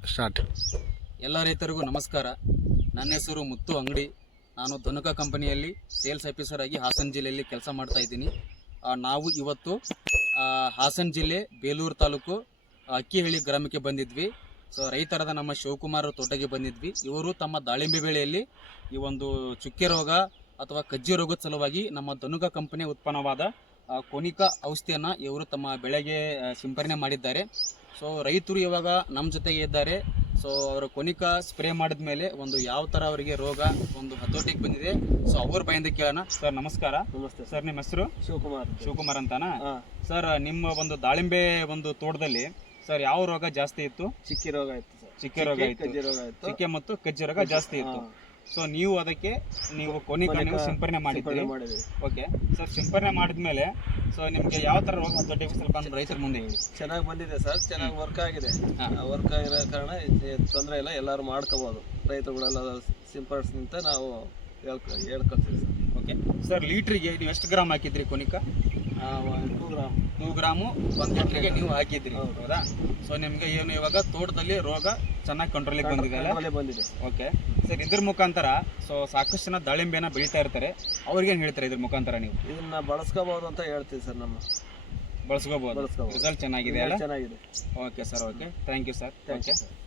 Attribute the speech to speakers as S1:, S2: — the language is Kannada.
S1: ಸ್ಟಾರ್ಟ್.
S2: ಎಲ್ಲ ರೈತರಿಗೂ ನಮಸ್ಕಾರ. ನನ್ನ ಹೆಸರು ಮುತ್ತು ಅಂಗಡಿ. ನಾನು ಧನುಕ ಕಂಪನಿಯಲ್ಲಿ ಸೇಲ್ಸ್ ಆಫೀಸರ್ ಆಗಿ ಹಾಸನ ಜಿಲ್ಲೆಯಲ್ಲಿ ಕೆಲಸ ಮಾಡ್ತಾ ಇದ್ದೀನಿ. ನಾವು ಇವತ್ತು ಹಾಸನ ಜಿಲ್ಲೆ ಬೇಲೂರು ತಾಲೂಕು ಅಕ್ಕಿಹಳ್ಳಿ ಗ್ರಾಮಕ್ಕೆ ಬಂದಿದ್ವಿ. ಸೊ ರೈತರಾದ ನಮ್ಮ ಶಿವಕುಮಾರ್ ತೋಟಕ್ಕೆ ಬಂದಿದ್ವಿ. ಇವರು ತಮ್ಮ ದಾಳಿಂಬೆ ಬೆಳೆಯಲ್ಲಿ ಈ ಒಂದು ಚುಕ್ಕೆ ರೋಗ ಅಥವಾ ಕಜ್ಜಿ ರೋಗದ ಸಲುವಾಗಿ ನಮ್ಮ ಧನುಕ ಕಂಪನಿಯ ಉತ್ಪನ್ನವಾದ ಕೊನಿಕಾ ಔಷಧಿಯನ್ನು ಇವರು ತಮ್ಮ ಬೆಳೆಗೆ ಸಿಂಪರಣೆ ಮಾಡಿದ್ದಾರೆ. ಸೊ ರೈತರು ಇವಾಗ ನಮ್ಮ ಜೊತೆಗೆ ಇದ್ದಾರೆ. ಸೊ ಅವರು ಕೊನಿಕಾ ಸ್ಪ್ರೇ ಮಾಡಿದ ಮೇಲೆ ಒಂದು ಯಾವ ಥರ ಅವರಿಗೆ ರೋಗ ಒಂದು ಹತೋಟಿಗೆ ಬಂದಿದೆ, ಸೊ ಅವ್ರ ಬಾಯಿಂದ ಕೇಳೋಣ. ಸರ್ ನಮಸ್ಕಾರ.
S3: ನಮಸ್ತೆ
S2: ಸರ್, ನಿಮ್ಮ ಹೆಸರು? ಶಿವಕುಮಾರ್ ಅಂತಾನಾ? ಸರ್, ನಿಮ್ಮ ಒಂದು ದಾಳಿಂಬೆ ಒಂದು ತೋಟದಲ್ಲಿ ಸರ್ ಯಾವ ರೋಗ ಜಾಸ್ತಿ ಇತ್ತು?
S3: ಚಿಕ್ಕಿ ರೋಗ ಇತ್ತು ಸರ್.
S2: ಚಿಕ್ಕೆ ರೋಗ ಇತ್ತು,
S3: ಕಜ್ಜಿ ರೋಗ ಇತ್ತು.
S2: ಚಿಕ್ಕೆ ಮತ್ತು ಕಜ್ಜಿ ರೋಗ ಜಾಸ್ತಿ ಇತ್ತು. ಸೊ ನೀವು ಅದಕ್ಕೆ ಕೊನಿಕಾ ಸಿಂಪರಣೆ ಮಾಡಿದ್ರಿ. ಓಕೆ ಸರ್, ಸಿಂಪರಣೆ ಮಾಡಿದ್ಮೇಲೆ ಸೊ ನಿಮ್ಗೆ ಯಾವ ತರ ರೋಗ ಹತೋಟಿಗೆ ಸ್ವಲ್ಪ ರೈತರ ಮುಂದೆ ಹೇಳಿ.
S3: ಚೆನ್ನಾಗಿ ಬಂದಿದೆ ಸರ್, ಚೆನ್ನಾಗಿ ವರ್ಕ್ ಆಗಿದೆ. ವರ್ಕ್ ಆಗಿರೋ ಕಾರಣ ತೊಂದರೆ ಇಲ್ಲ, ಎಲ್ಲರೂ ಮಾಡ್ಕೋಬಹುದು. ರೈತರುಗಳೆಲ್ಲ ಸಿಂಪಡಿಸಿಂತ ನಾವು ಹೇಳ್ಕೊಳ್ತೀವಿ ಸರ್.
S2: ಓಕೆ ಸರ್, ಲೀಟ್ರಿಗೆ ನೀವು ಎಷ್ಟು ಗ್ರಾಮ್ ಹಾಕಿದ್ರಿ ಕೊನಿಕಾ? 100 ಗ್ರಾಮು 1 ಲೀಟ್ರಿಗೆ ನೀವು ಹಾಕಿದ್ರಿ, ಹೌದಾ? ಸೊ ನಿಮ್ಗೆ ಏನು ಇವಾಗ ತೋಟದಲ್ಲಿ ರೋಗ ಚೆನ್ನಾಗಿ ಕಂಟ್ರೋಲಿಗೆ ಬಂದಿದೆ. ಓಕೆ ಸರ್, ಇದ್ರ ಮುಖಾಂತರ ಸೊ ಸಾಕಷ್ಟು ಜನ ದಾಳಿಂಬೆನ ಬೆಳೀತಾ ಇರ್ತಾರೆ. ಅವ್ರಿಗೇನು ಹೇಳ್ತಾರೆ ಇದ್ರ ಮುಖಾಂತರ? ನೀವು
S3: ಇದನ್ನ ಬಳಸ್ಕೋಬಹುದು ಅಂತ ಹೇಳ್ತೀವಿ ಸರ್.
S2: ಬಳಸ್ಕೋಬಹುದು, ರಿಸಲ್ಟ್ ಚೆನ್ನಾಗಿದೆ ಅಲ್ಲ?
S3: ಚೆನ್ನಾಗಿದೆ.
S2: Okay sir, okay, thank you sir. Okay.